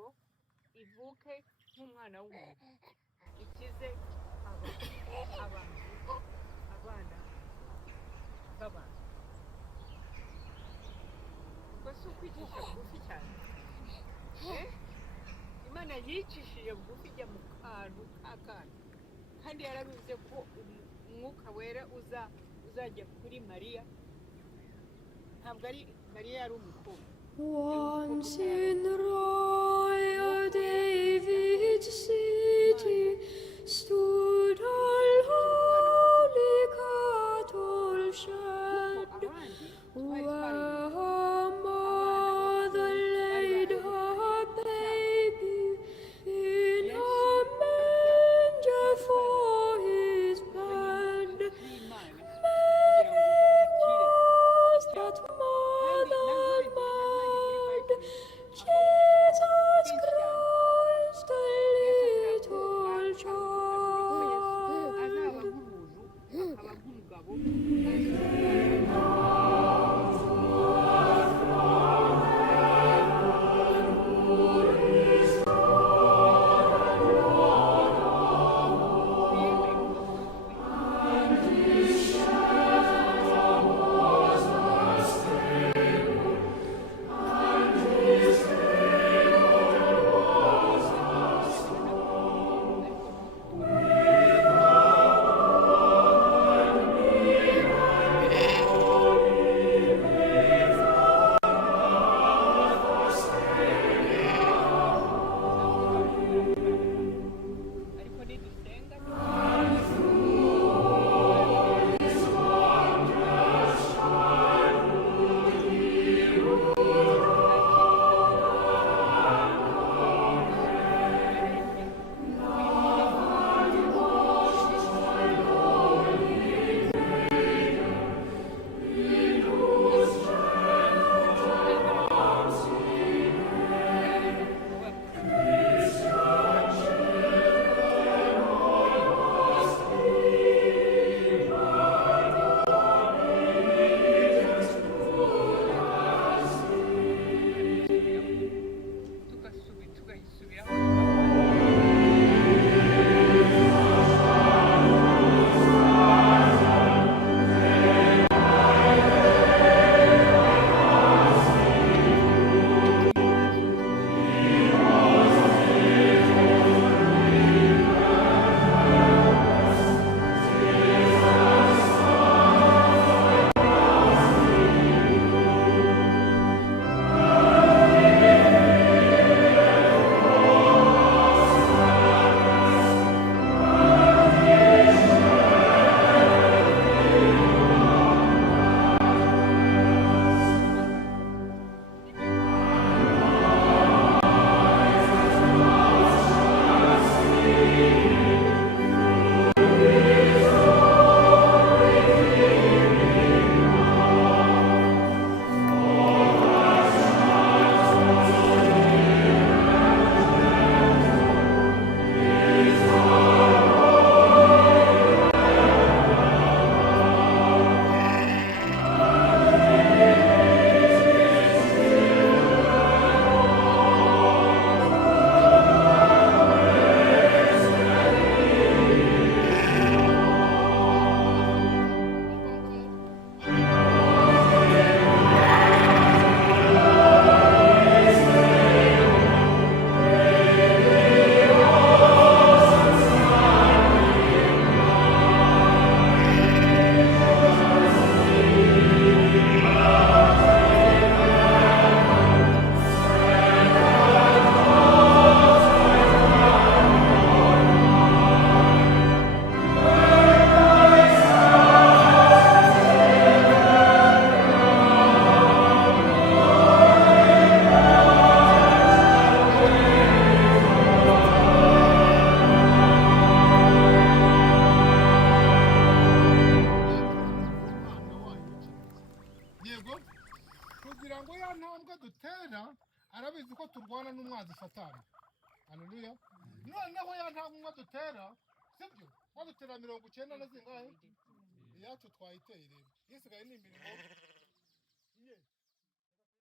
ngo ivuke nk'umwana w'umuntu ikize abana b'abantu ubwo si ukwicisha bugufi cyane imana yicishije bugufi ijya mu kantu k'akana kandi yarabivuze ko umwuka wera uzajya kuri mariya ntabwo ari mariya yari umukobwa. Once in the royal David's city stood a holy cattle shed, where a mother laid her baby in a manger for his bed. Mary was that mother mad, Jesus Christ, a little child. azaba nk'umuntu akaba nk'umugabo ariko nidusenga tugayisubiraho kugira ngo ya ntambwe dutera arabizi ko turwana n'umwanzi satani. Haleluya. Noneho ya ntambwe dutera sibyo badutera 90 na zingahe iyacu twayiteye rero isigaye ni imirimo